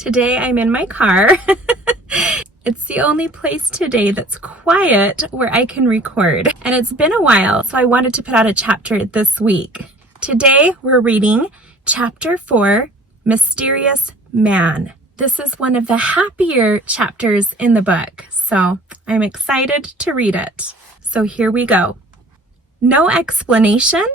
Today I'm in my car. It's the only place today that's quiet where I can record. And it's been a while, so I wanted to put out a chapter this week. Today we're reading Chapter 4, Mysterious Man. This is one of the happier chapters in the book, so I'm excited to read it. So here we go. No explanation?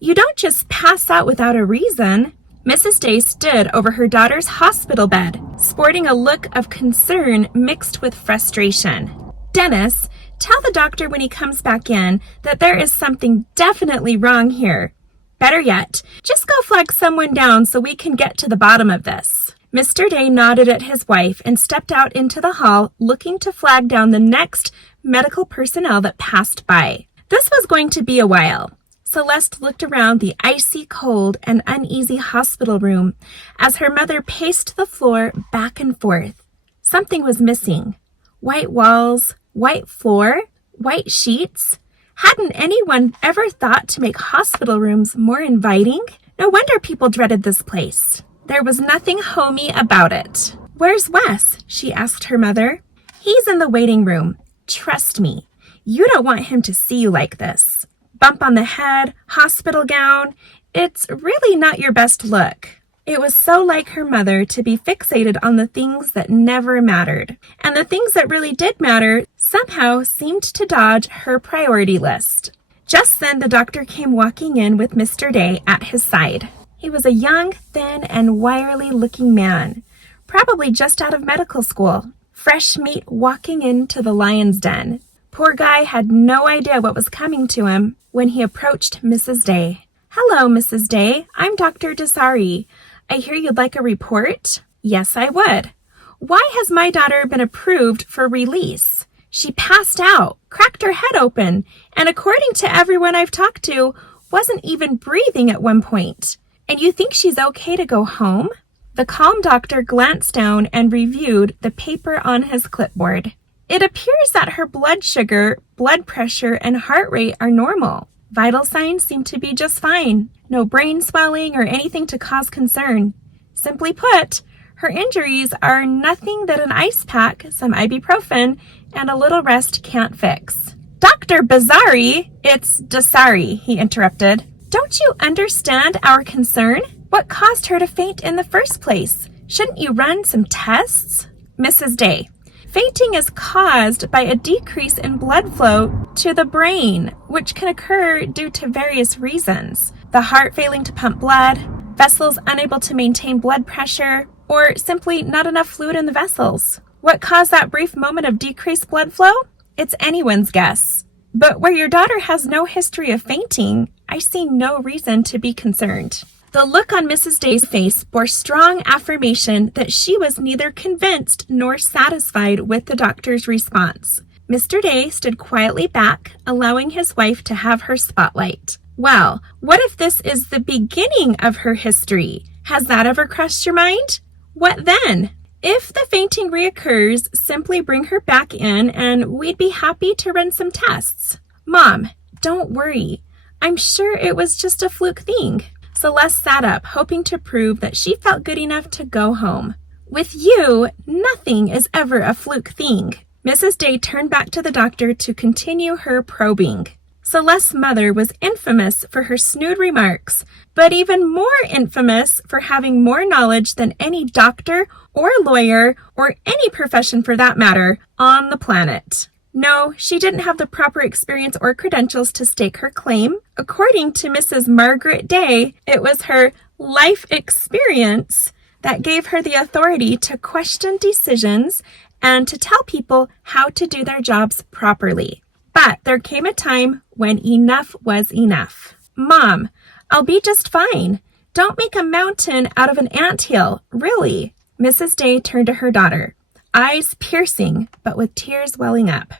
You don't just pass out without a reason. Mrs. Day stood over her daughter's hospital bed, sporting a look of concern mixed with frustration. Dennis, tell the doctor when he comes back in that there is something definitely wrong here. Better yet, just go flag someone down so we can get to the bottom of this. Mr. Day nodded at his wife and stepped out into the hall, looking to flag down the next medical personnel that passed by. This was going to be a while. Celeste looked around the icy cold and uneasy hospital room as her mother paced the floor back and forth. Something was missing. White walls, white floor, white sheets. Hadn't anyone ever thought to make hospital rooms more inviting? No wonder people dreaded this place. There was nothing homey about it. Where's Wes? She asked her mother. He's in the waiting room. Trust me, you don't want him to see you like this. Bump on the head, hospital gown. It's really not your best look. It was so like her mother to be fixated on the things that never mattered. And the things that really did matter somehow seemed to dodge her priority list. Just then the doctor came walking in with Mr. Day at his side. He was a young, thin, and wiry-looking man, probably just out of medical school. Fresh meat walking into the lion's den. Poor guy had no idea what was coming to him when he approached Mrs. Day. Hello, Mrs. Day. I'm Dr. Desari. I hear you'd like a report? Yes, I would. Why has my daughter been approved for release? She passed out, cracked her head open, and according to everyone I've talked to, wasn't even breathing at one point. And you think she's okay to go home? The calm doctor glanced down and reviewed the paper on his clipboard. It appears that her blood sugar, blood pressure, and heart rate are normal. Vital signs seem to be just fine. No brain swelling or anything to cause concern. Simply put, her injuries are nothing that an ice pack, some ibuprofen, and a little rest can't fix. Dr. Bazari, it's Desari, he interrupted. Don't you understand our concern? What caused her to faint in the first place? Shouldn't you run some tests? Mrs. Day. Fainting is caused by a decrease in blood flow to the brain, which can occur due to various reasons. The heart failing to pump blood, vessels unable to maintain blood pressure, or simply not enough fluid in the vessels. What caused that brief moment of decreased blood flow? It's anyone's guess. But where your daughter has no history of fainting, I see no reason to be concerned. The look on Mrs. Day's face bore strong affirmation that she was neither convinced nor satisfied with the doctor's response. Mr. Day stood quietly back, allowing his wife to have her spotlight. Well, what if this is the beginning of her history? Has that ever crossed your mind? What then? If the fainting reoccurs, simply bring her back in and we'd be happy to run some tests. Mom, don't worry. I'm sure it was just a fluke thing. Celeste sat up, hoping to prove that she felt good enough to go home. With you, nothing is ever a fluke thing. Mrs. Day turned back to the doctor to continue her probing. Celeste's mother was infamous for her snood remarks, but even more infamous for having more knowledge than any doctor or lawyer, or any profession for that matter, on the planet. No, she didn't have the proper experience or credentials to stake her claim. According to Mrs. Margaret Day, it was her life experience that gave her the authority to question decisions and to tell people how to do their jobs properly. But there came a time when enough was enough. Mom, I'll be just fine. Don't make a mountain out of an anthill, really. Mrs. Day turned to her daughter, eyes piercing, but with tears welling up.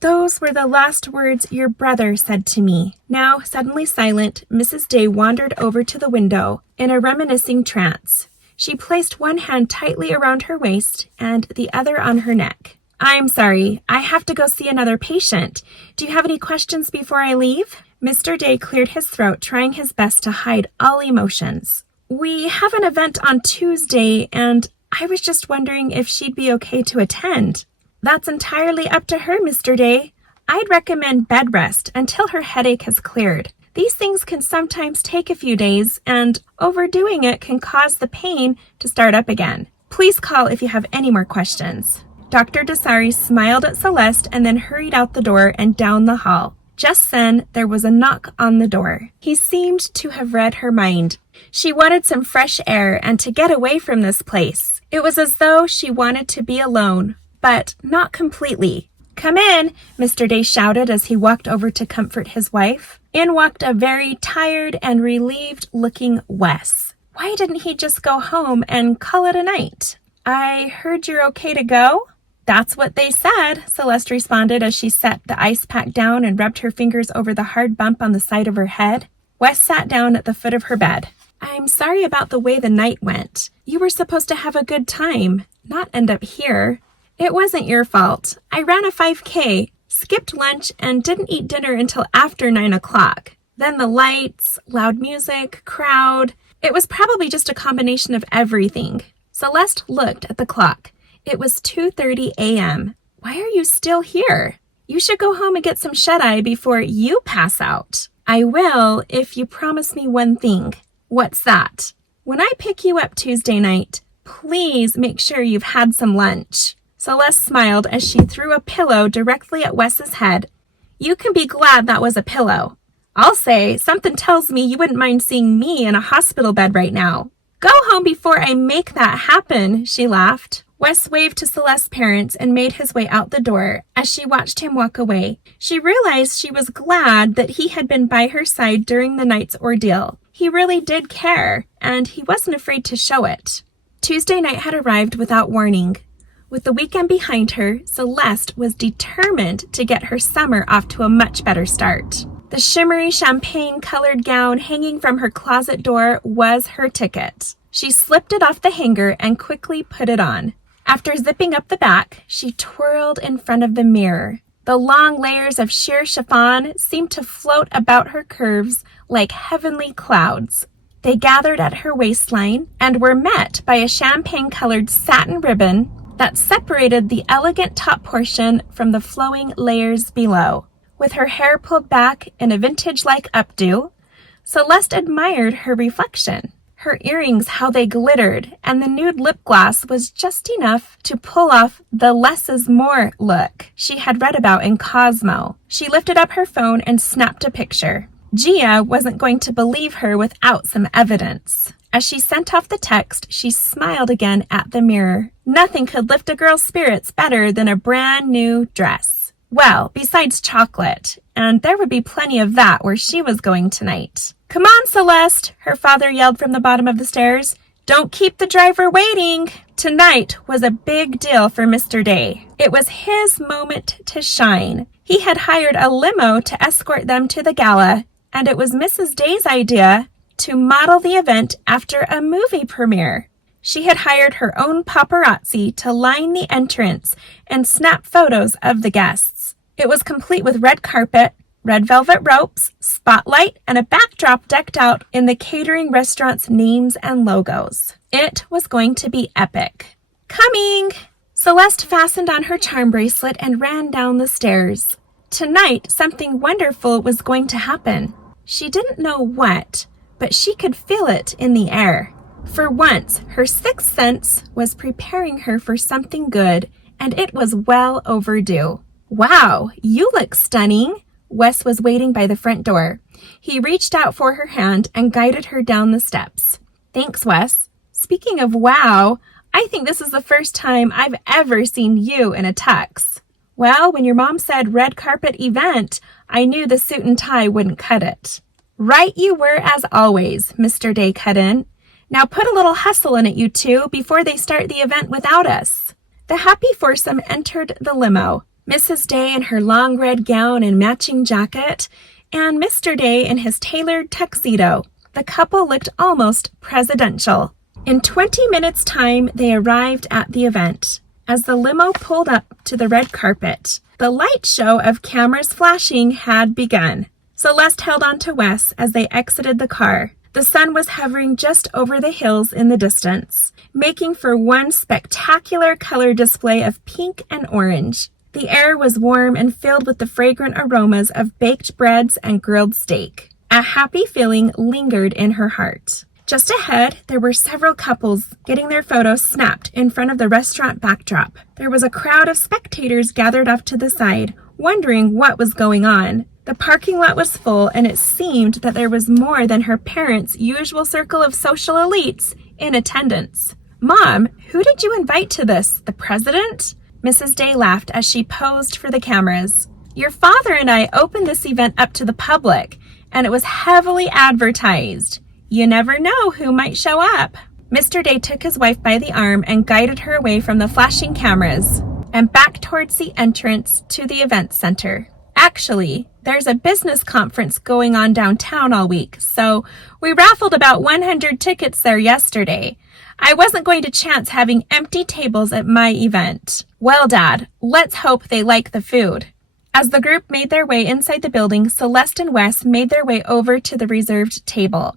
Those were the last words your brother said to me. Now, suddenly silent, Mrs. Day wandered over to the window in a reminiscing trance. She placed one hand tightly around her waist and the other on her neck. I'm sorry, I have to go see another patient. Do you have any questions before I leave? Mr. Day cleared his throat, trying his best to hide all emotions. We have an event on Tuesday, and I was just wondering if she'd be okay to attend. That's entirely up to her, Mr. Day. I'd recommend bed rest until her headache has cleared. These things can sometimes take a few days, and overdoing it can cause the pain to start up again. Please call if you have any more questions. Dr. Desari smiled at Celeste and then hurried out the door and down the hall. Just then, there was a knock on the door. He seemed to have read her mind. She wanted some fresh air and to get away from this place. It was as though she wanted to be alone, but not completely. "Come in," Mr. Day shouted as he walked over to comfort his wife. In walked a very tired and relieved-looking Wes. Why didn't he just go home and call it a night? "I heard you're okay to go?" "That's what they said," Celeste responded as she set the ice pack down and rubbed her fingers over the hard bump on the side of her head. Wes sat down at the foot of her bed. "I'm sorry about the way the night went. You were supposed to have a good time, not end up here. It wasn't your fault. I ran a 5K, skipped lunch, and didn't eat dinner until after 9 o'clock. Then the lights, loud music, crowd. It was probably just a combination of everything." Celeste looked at the clock. It was 2:30 a.m. "Why are you still here? You should go home and get some shut-eye before you pass out." "I will if you promise me one thing." "What's that?" "When I pick you up Tuesday night, please make sure you've had some lunch." Celeste smiled as she threw a pillow directly at Wes's head. "You can be glad that was a pillow. I'll say, something tells me you wouldn't mind seeing me in a hospital bed right now." "Go home before I make that happen," she laughed. Wes waved to Celeste's parents and made his way out the door. As she watched him walk away, she realized she was glad that he had been by her side during the night's ordeal. He really did care, and he wasn't afraid to show it. Tuesday night had arrived without warning. With the weekend behind her, Celeste was determined to get her summer off to a much better start. The shimmery champagne-colored gown hanging from her closet door was her ticket. She slipped it off the hanger and quickly put it on. After zipping up the back, she twirled in front of the mirror. The long layers of sheer chiffon seemed to float about her curves like heavenly clouds. They gathered at her waistline and were met by a champagne-colored satin ribbon that separated the elegant top portion from the flowing layers below. With her hair pulled back in a vintage-like updo, Celeste admired her reflection. Her earrings, how they glittered, and the nude lip gloss was just enough to pull off the less is more look she had read about in Cosmo. She lifted up her phone and snapped a picture. Gia wasn't going to believe her without some evidence. As she sent off the text, she smiled again at the mirror. Nothing could lift a girl's spirits better than a brand new dress. Well, besides chocolate, and there would be plenty of that where she was going tonight. "Come on, Celeste," her father yelled from the bottom of the stairs. "Don't keep the driver waiting." Tonight was a big deal for Mr. Day. It was his moment to shine. He had hired a limo to escort them to the gala, and it was Mrs. Day's idea to model the event after a movie premiere. She had hired her own paparazzi to line the entrance and snap photos of the guests. It was complete with red carpet, red velvet ropes, spotlight, and a backdrop decked out in the catering restaurant's names and logos. It was going to be epic. "Coming!" Celeste fastened on her charm bracelet and ran down the stairs. Tonight, something wonderful was going to happen. She didn't know what, but she could feel it in the air. For once, her sixth sense was preparing her for something good, and it was well overdue. "Wow, you look stunning." Wes was waiting by the front door. He reached out for her hand and guided her down the steps. "Thanks, Wes. Speaking of wow, I think this is the first time I've ever seen you in a tux." "Well, when your mom said red carpet event, I knew the suit and tie wouldn't cut it." "Right you were as always," Mr. Day cut in. "Now put a little hustle in it, you two, before they start the event without us." The happy foursome entered the limo. Mrs. Day in her long red gown and matching jacket, and Mr. Day in his tailored tuxedo. The couple looked almost presidential. In 20 minutes' time, they arrived at the event. As the limo pulled up to the red carpet, the light show of cameras flashing had begun. Celeste held on to Wes as they exited the car. The sun was hovering just over the hills in the distance, making for one spectacular color display of pink and orange. The air was warm and filled with the fragrant aromas of baked breads and grilled steak. A happy feeling lingered in her heart. Just ahead, there were several couples getting their photos snapped in front of the restaurant backdrop. There was a crowd of spectators gathered off to the side, wondering what was going on. The parking lot was full, and it seemed that there was more than her parents' usual circle of social elites in attendance. "Mom, who did you invite to this? The president?" Mrs. Day laughed as she posed for the cameras. "Your father and I opened this event up to the public, and it was heavily advertised. You never know who might show up." Mr. Day took his wife by the arm and guided her away from the flashing cameras and back towards the entrance to the event center. "Actually, there's a business conference going on downtown all week, so we raffled about 100 tickets there yesterday. I wasn't going to chance having empty tables at my event." "Well, Dad, let's hope they like the food." As the group made their way inside the building, Celeste and Wes made their way over to the reserved table.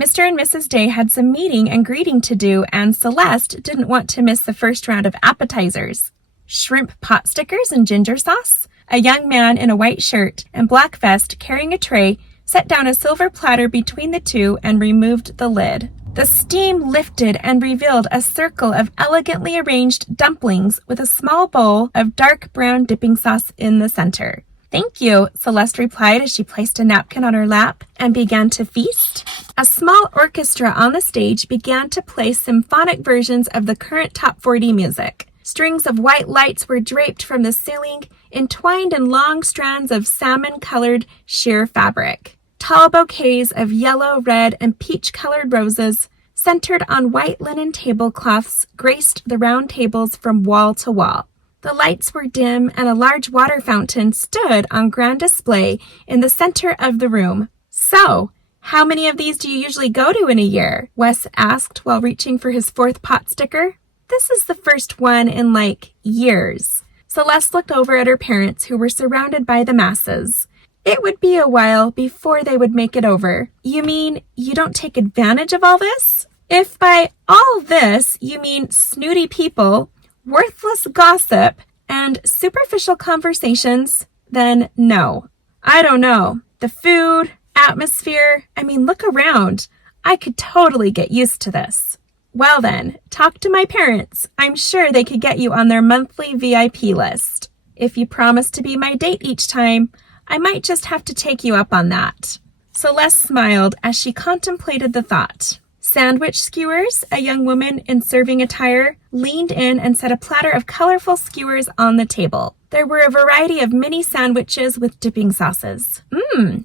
Mr. and Mrs. Day had some meeting and greeting to do, and Celeste didn't want to miss the first round of appetizers. Shrimp pot stickers and ginger sauce? A young man in a white shirt and black vest carrying a tray set down a silver platter between the two and removed the lid. The steam lifted and revealed a circle of elegantly arranged dumplings with a small bowl of dark brown dipping sauce in the center. "Thank you," Celeste replied as she placed a napkin on her lap and began to feast. A small orchestra on the stage began to play symphonic versions of the current Top 40 music. Strings of white lights were draped from the ceiling, entwined in long strands of salmon-colored sheer fabric. Tall bouquets of yellow, red, and peach-colored roses centered on white linen tablecloths graced the round tables from wall to wall. The lights were dim, and a large water fountain stood on grand display in the center of the room. "So, how many of these do you usually go to in a year?" Wes asked while reaching for his fourth pot sticker. "This is the first one in, years." Celeste looked over at her parents, who were surrounded by the masses. It would be a while before they would make it over. "You mean you don't take advantage of all this?" "If by all this you mean snooty people, worthless gossip, and superficial conversations, then no. I don't know. The food, atmosphere, look around. I could totally get used to this." "Well then, talk to my parents. I'm sure they could get you on their monthly VIP list. If you promise to be my date each time, I might just have to take you up on that." Celeste smiled as she contemplated the thought. Sandwich skewers, a young woman in serving attire, leaned in and set a platter of colorful skewers on the table. There were a variety of mini sandwiches with dipping sauces.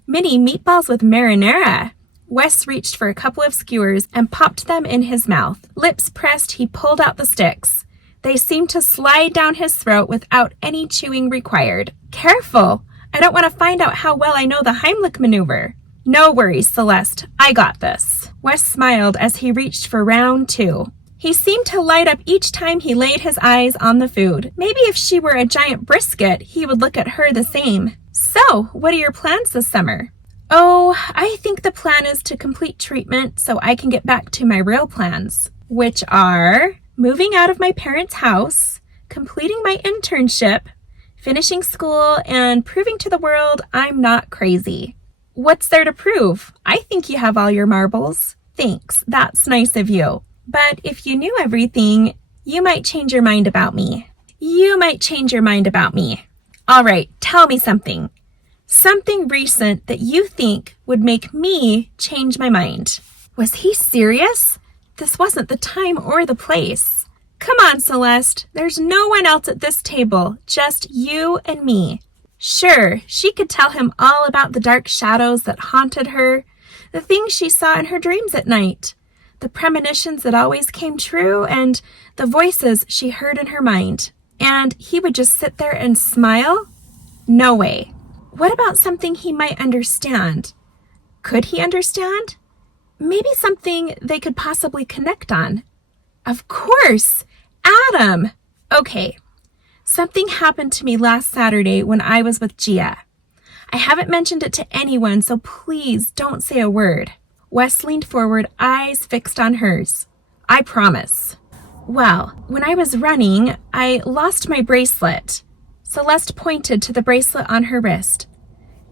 Mini meatballs with marinara. Wes reached for a couple of skewers and popped them in his mouth. Lips pressed, he pulled out the sticks. They seemed to slide down his throat without any chewing required. "Careful! I don't want to find out how well I know the Heimlich maneuver." "No worries, Celeste. I got this." Wes smiled as he reached for round 2. He seemed to light up each time he laid his eyes on the food. Maybe if she were a giant brisket, he would look at her the same. "So, what are your plans this summer?" "Oh, I think the plan is to complete treatment so I can get back to my real plans, which are moving out of my parents' house, completing my internship, finishing school, and proving to the world I'm not crazy." "What's there to prove? I think you have all your marbles." "Thanks, that's nice of you. But if you knew everything, you might change your mind about me." "You might change your mind about me. All right, tell me something. Something recent that you think would make me change my mind." Was he serious? This wasn't the time or the place. "Come on, Celeste. There's no one else at this table, just you and me." Sure, she could tell him all about the dark shadows that haunted her, the things she saw in her dreams at night, the premonitions that always came true, and the voices she heard in her mind. And he would just sit there and smile? No way. What about something he might understand? Could he understand? Maybe something they could possibly connect on. Of course! Adam! Okay. Something happened to me last Saturday when I was with Gia. I haven't mentioned it to anyone, so please don't say a word. Wes leaned forward, eyes fixed on hers. I promise. Well, when I was running, I lost my bracelet. Celeste pointed to the bracelet on her wrist.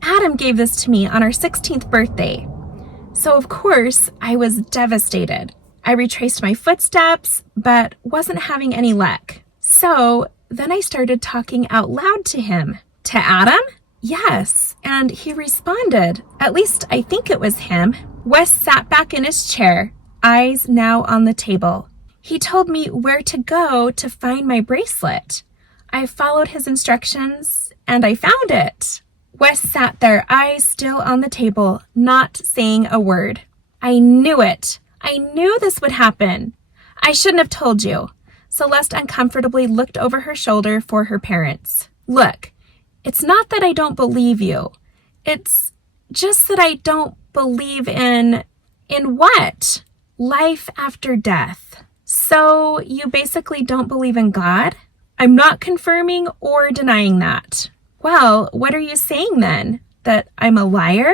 Adam gave this to me on our 16th birthday. So of course, I was devastated. I retraced my footsteps, but wasn't having any luck. So then I started talking out loud to him. To Adam? Yes, and he responded. At least I think it was him. Wes sat back in his chair, eyes now on the table. He told me where to go to find my bracelet. I followed his instructions, and I found it. Wes sat there, eyes still on the table, not saying a word. I knew it. I knew this would happen. I shouldn't have told you. Celeste uncomfortably looked over her shoulder for her parents. Look, it's not that I don't believe you. It's just that I don't believe in what? Life after death. So you basically don't believe in God? I'm not confirming or denying that. Well, what are you saying then? That I'm a liar?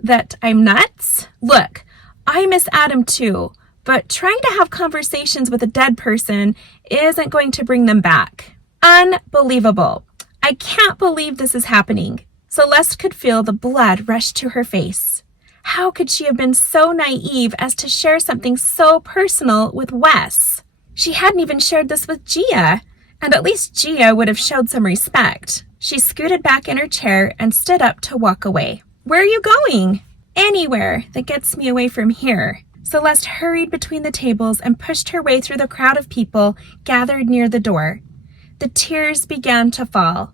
That I'm nuts? Look, I miss Adam too, but trying to have conversations with a dead person isn't going to bring them back. Unbelievable. I can't believe this is happening. Celeste could feel the blood rush to her face. How could she have been so naive as to share something so personal with Wes? She hadn't even shared this with Gia, and at least Gia would have showed some respect. She scooted back in her chair and stood up to walk away. Where are you going? Anywhere that gets me away from here. Celeste hurried between the tables and pushed her way through the crowd of people gathered near the door. The tears began to fall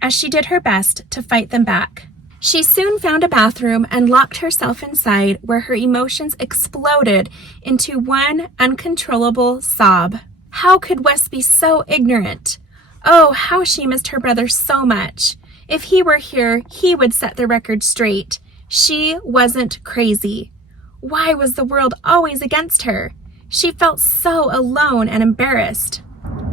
as she did her best to fight them back. She soon found a bathroom and locked herself inside, where her emotions exploded into one uncontrollable sob. How could Wes be so ignorant? Oh, how she missed her brother so much. If he were here, he would set the record straight. She wasn't crazy. Why was the world always against her? She felt so alone and embarrassed.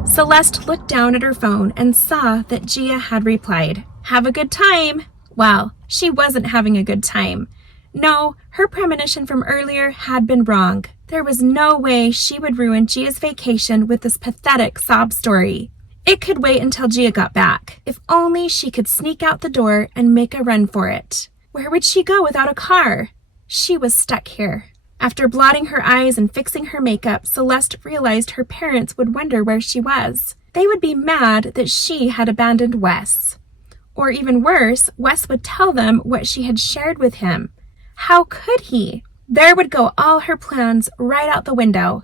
Celeste looked down at her phone and saw that Gia had replied, "Have a good time." Well, she wasn't having a good time. No, her premonition from earlier had been wrong. There was no way she would ruin Gia's vacation with this pathetic sob story. It could wait until Gia got back. If only she could sneak out the door and make a run for it. Where would she go without a car? She was stuck here. After blotting her eyes and fixing her makeup, Celeste realized her parents would wonder where she was. They would be mad that she had abandoned Wes. Or even worse, Wes would tell them what she had shared with him. How could he? There would go all her plans right out the window.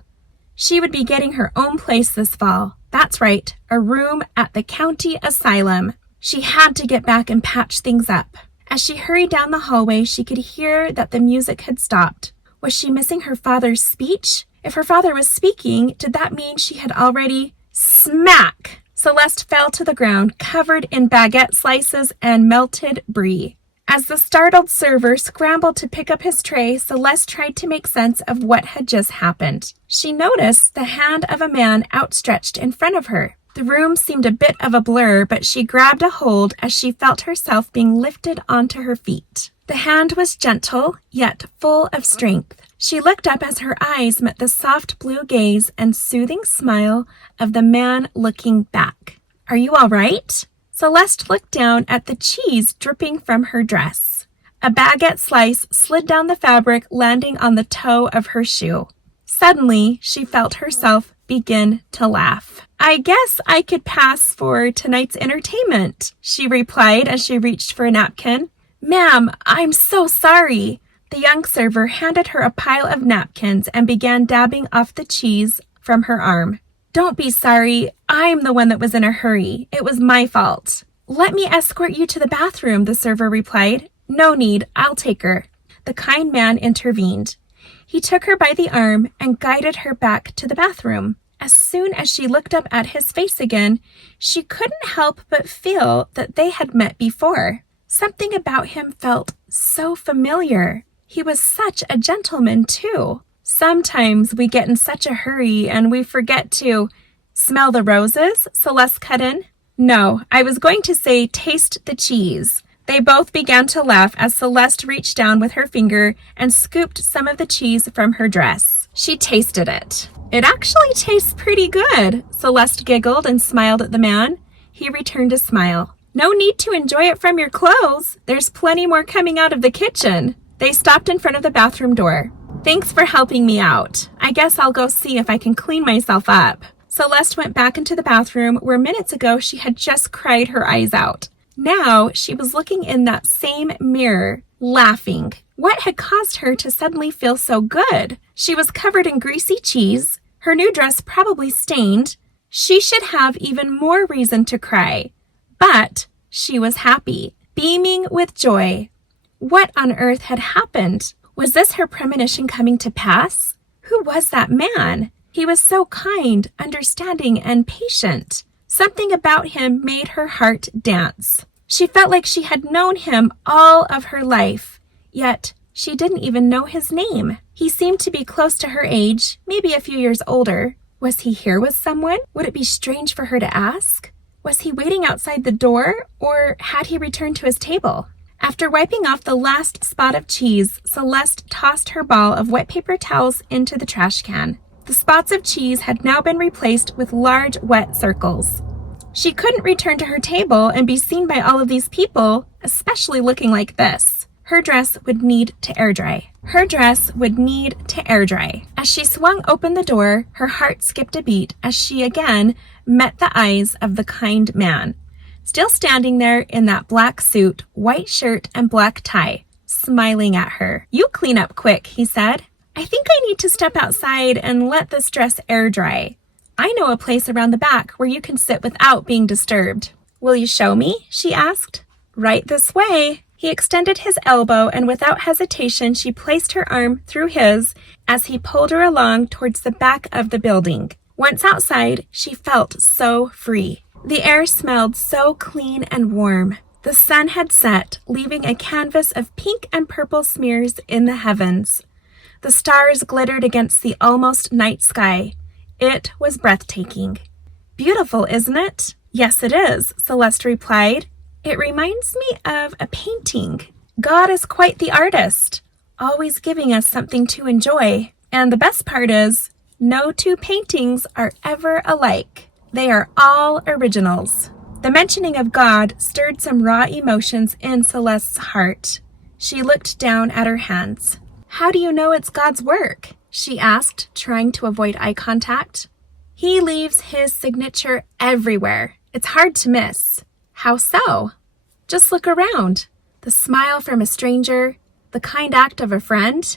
She would be getting her own place this fall. That's right, a room at the county asylum. She had to get back and patch things up. As she hurried down the hallway, she could hear that the music had stopped. Was she missing her father's speech? If her father was speaking, did that mean she had already... Smack! Celeste fell to the ground, covered in baguette slices and melted brie. As the startled server scrambled to pick up his tray, Celeste tried to make sense of what had just happened. She noticed the hand of a man outstretched in front of her. The room seemed a bit of a blur, but she grabbed a hold as she felt herself being lifted onto her feet. The hand was gentle, yet full of strength. She looked up as her eyes met the soft blue gaze and soothing smile of the man looking back. "Are you all right?" Celeste looked down at the cheese dripping from her dress. A baguette slice slid down the fabric, landing on the toe of her shoe. Suddenly, she felt herself begin to laugh. "I guess I could pass for tonight's entertainment," she replied as she reached for a napkin. "Ma'am, I'm so sorry." The young server handed her a pile of napkins and began dabbing off the cheese from her arm. "Don't be sorry. I'm the one that was in a hurry. It was my fault." "Let me escort you to the bathroom," the server replied. "No need. I'll take her." The kind man intervened. He took her by the arm and guided her back to the bathroom. As soon as she looked up at his face again, she couldn't help but feel that they had met before. Something about him felt so familiar. He was such a gentleman, too. Sometimes we get in such a hurry and we forget to smell the roses, Celeste cut in. No, I was going to say taste the cheese. They both began to laugh as Celeste reached down with her finger and scooped some of the cheese from her dress. She tasted it. "It actually tastes pretty good," Celeste giggled and smiled at the man. He returned a smile. "No need to enjoy it from your clothes. There's plenty more coming out of the kitchen." They stopped in front of the bathroom door. "Thanks for helping me out. I guess I'll go see if I can clean myself up." Celeste went back into the bathroom where minutes ago she had just cried her eyes out. Now she was looking in that same mirror, laughing. What had caused her to suddenly feel so good? She was covered in greasy cheese, her new dress probably stained. She should have even more reason to cry. But she was happy, beaming with joy. What on earth had happened? Was this her premonition coming to pass? Who was that man? He was so kind, understanding, and patient. Something about him made her heart dance. She felt like she had known him all of her life, yet she didn't even know his name. He seemed to be close to her age, maybe a few years older. Was he here with someone? Would it be strange for her to ask? Was he waiting outside the door, or had he returned to his table? After wiping off the last spot of cheese, Celeste tossed her ball of wet paper towels into the trash can. The spots of cheese had now been replaced with large wet circles. She couldn't return to her table and be seen by all of these people, especially looking like this. Her dress would need to air dry. Her dress would need to air dry. As she swung open the door, her heart skipped a beat as she again met the eyes of the kind man, still standing there in that black suit, white shirt, and black tie, smiling at her. "You clean up quick," he said. "I think I need to step outside and let this dress air dry. I know a place around the back where you can sit without being disturbed." "Will you show me?" she asked. "Right this way." He extended his elbow, and without hesitation, she placed her arm through his as he pulled her along towards the back of the building. Once outside, she felt so free. The air smelled so clean and warm. The sun had set, leaving a canvas of pink and purple smears in the heavens. The stars glittered against the almost night sky. It was breathtaking. "Beautiful, isn't it?" "Yes, it is," Celeste replied. "It reminds me of a painting. God is quite the artist, always giving us something to enjoy. And the best part is, no two paintings are ever alike. They are all originals." The mentioning of God stirred some raw emotions in Celeste's heart. She looked down at her hands. "How do you know it's God's work?" she asked, trying to avoid eye contact. "He leaves his signature everywhere. It's hard to miss." "How so?" "Just look around. The smile from a stranger, the kind act of a friend.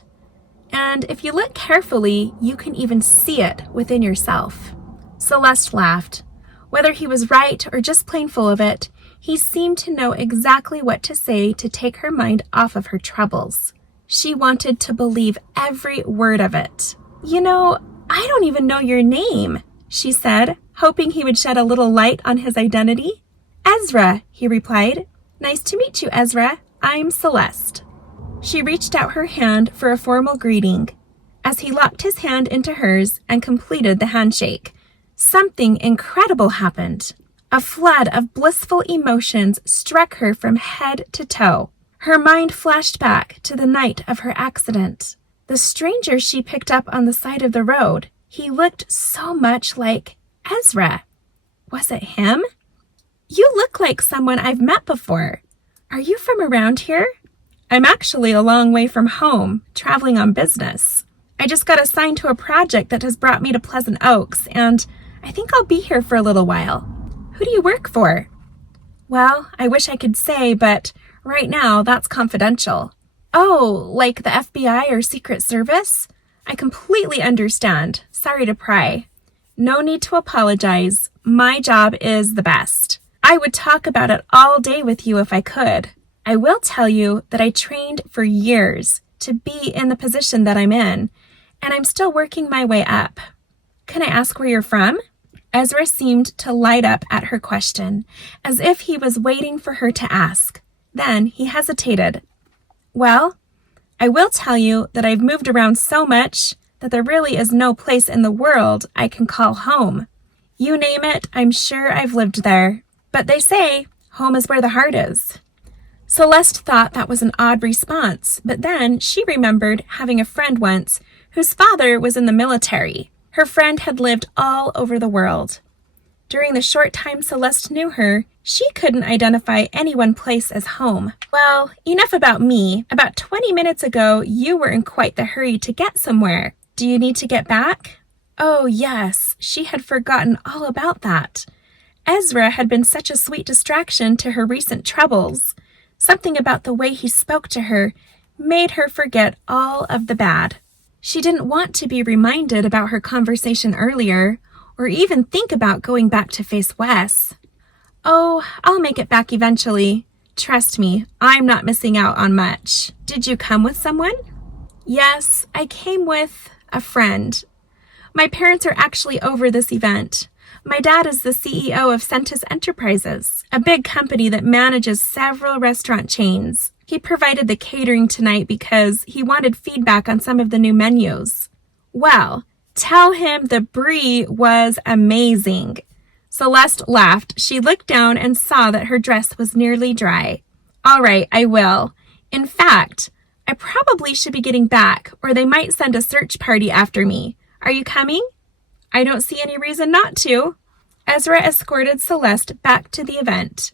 And if you look carefully, you can even see it within yourself." Celeste laughed. Whether he was right or just plain full of it, he seemed to know exactly what to say to take her mind off of her troubles. She wanted to believe every word of it. "You know, I don't even know your name," she said, hoping he would shed a little light on his identity. "Ezra," he replied. "Nice to meet you, Ezra. I'm Celeste." She reached out her hand for a formal greeting. As he locked his hand into hers and completed the handshake, something incredible happened. A flood of blissful emotions struck her from head to toe. Her mind flashed back to the night of her accident. The stranger she picked up on the side of the road, he looked so much like Ezra. Was it him? "You look like someone I've met before. Are you from around here?" "I'm actually a long way from home, traveling on business. I just got assigned to a project that has brought me to Pleasant Oaks, and I think I'll be here for a little while." "Who do you work for?" "Well, I wish I could say, but right now that's confidential." "Oh, like the FBI or Secret Service?" "I completely understand. Sorry to pry." "No need to apologize. My job is the best. I would talk about it all day with you if I could. I will tell you that I trained for years to be in the position that I'm in, and I'm still working my way up." "Can I ask where you're from?" Ezra seemed to light up at her question, as if he was waiting for her to ask. Then he hesitated. "Well, I will tell you that I've moved around so much that there really is no place in the world I can call home. You name it, I'm sure I've lived there. But they say home is where the heart is." Celeste thought that was an odd response, but then she remembered having a friend once whose father was in the military. Her friend had lived all over the world. During the short time Celeste knew her, she couldn't identify any one place as home. Well, enough about me. About 20 minutes ago, you were in quite the hurry to get somewhere. Do you need to get back? Oh, yes, she had forgotten all about that. Ezra had been such a sweet distraction to her recent troubles. Something about the way he spoke to her made her forget all of the bad. She didn't want to be reminded about her conversation earlier, or even think about going back to face Wes. Oh, I'll make it back eventually. Trust me, I'm not missing out on much. Did you come with someone? Yes, I came with a friend. My parents are actually over this event. My dad is the CEO of Centus Enterprises, a big company that manages several restaurant chains. He provided the catering tonight because he wanted feedback on some of the new menus. Well, tell him the brie was amazing. Celeste laughed. She looked down and saw that her dress was nearly dry. All right, I will. In fact, I probably should be getting back, or they might send a search party after me. Are you coming? I don't see any reason not to. Ezra escorted Celeste back to the event.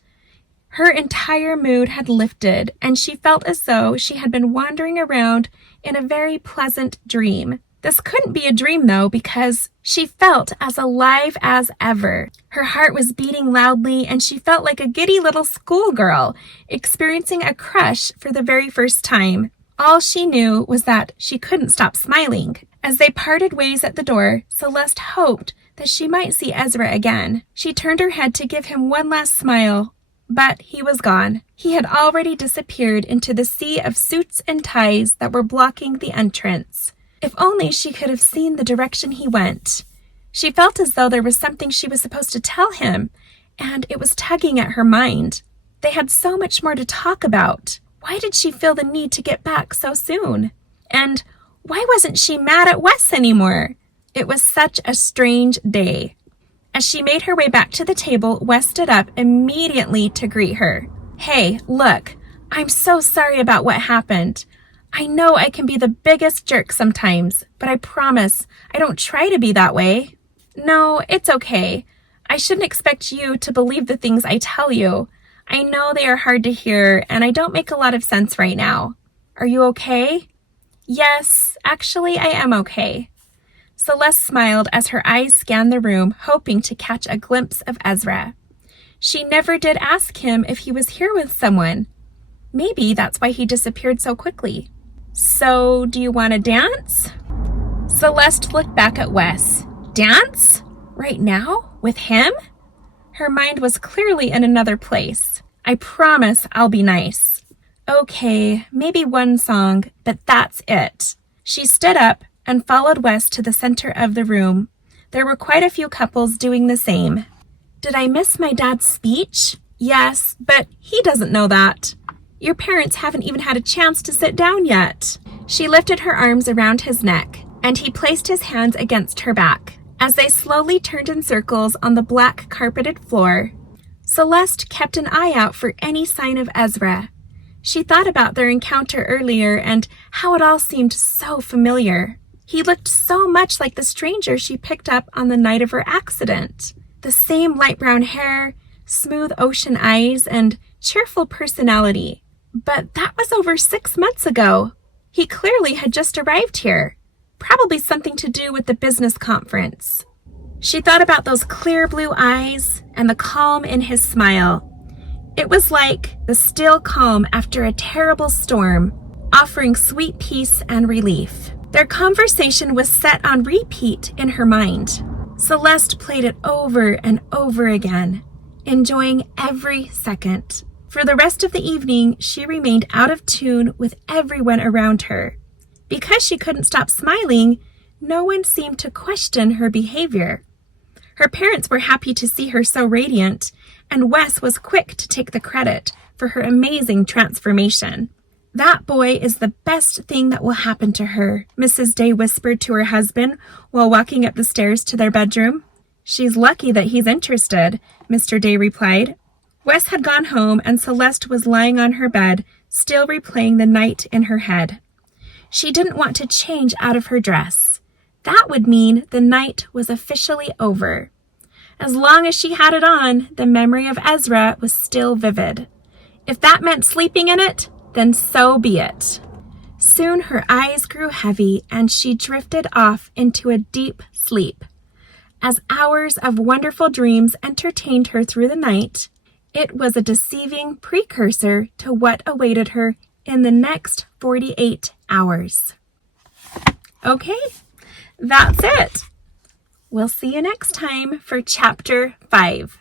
Her entire mood had lifted, and she felt as though she had been wandering around in a very pleasant dream. This couldn't be a dream, though, because she felt as alive as ever. Her heart was beating loudly, and she felt like a giddy little schoolgirl experiencing a crush for the very first time. All she knew was that she couldn't stop smiling. As they parted ways at the door, Celeste hoped that she might see Ezra again. She turned her head to give him one last smile, but he was gone. He had already disappeared into the sea of suits and ties that were blocking the entrance. If only she could have seen the direction he went. She felt as though there was something she was supposed to tell him, and it was tugging at her mind. They had so much more to talk about. Why did she feel the need to get back so soon? And why wasn't she mad at Wes anymore? It was such a strange day. As she made her way back to the table, Wes stood up immediately to greet her. Hey, look, I'm so sorry about what happened. I know I can be the biggest jerk sometimes, but I promise I don't try to be that way. No, it's okay. I shouldn't expect you to believe the things I tell you. I know they are hard to hear, and I don't make a lot of sense right now. Are you okay? Yes, actually, I am okay. Celeste smiled as her eyes scanned the room, hoping to catch a glimpse of Ezra. She never did ask him if he was here with someone. Maybe that's why he disappeared so quickly. So, do you want to dance? Celeste looked back at Wes. Dance? Right now? With him? Her mind was clearly in another place. I promise I'll be nice. Okay, maybe one song, but that's it. She stood up and followed Wes to the center of the room. There were quite a few couples doing the same. Did I miss my dad's speech? Yes, but he doesn't know that. Your parents haven't even had a chance to sit down yet. She lifted her arms around his neck, and he placed his hands against her back. As they slowly turned in circles on the black carpeted floor, Celeste kept an eye out for any sign of Ezra. She thought about their encounter earlier and how it all seemed so familiar. He looked so much like the stranger she picked up on the night of her accident. The same light brown hair, smooth ocean eyes, and cheerful personality. But that was over 6 months ago. He clearly had just arrived here. Probably something to do with the business conference. She thought about those clear blue eyes and the calm in his smile. It was like the still calm after a terrible storm, offering sweet peace and relief. Their conversation was set on repeat in her mind. Celeste played it over and over again, enjoying every second. For the rest of the evening, she remained out of tune with everyone around her. Because she couldn't stop smiling, no one seemed to question her behavior. Her parents were happy to see her so radiant, and Wes was quick to take the credit for her amazing transformation. That boy is the best thing that will happen to her, Mrs. Day whispered to her husband while walking up the stairs to their bedroom. She's lucky that he's interested, Mr. Day replied. Wes had gone home, and Celeste was lying on her bed, still replaying the night in her head. She didn't want to change out of her dress. That would mean the night was officially over. As long as she had it on, the memory of Ezra was still vivid. If that meant sleeping in it, then so be it. Soon her eyes grew heavy, and she drifted off into a deep sleep. As hours of wonderful dreams entertained her through the night, it was a deceiving precursor to what awaited her in the next 48 hours. Okay, that's it. We'll see you next time for Chapter 5.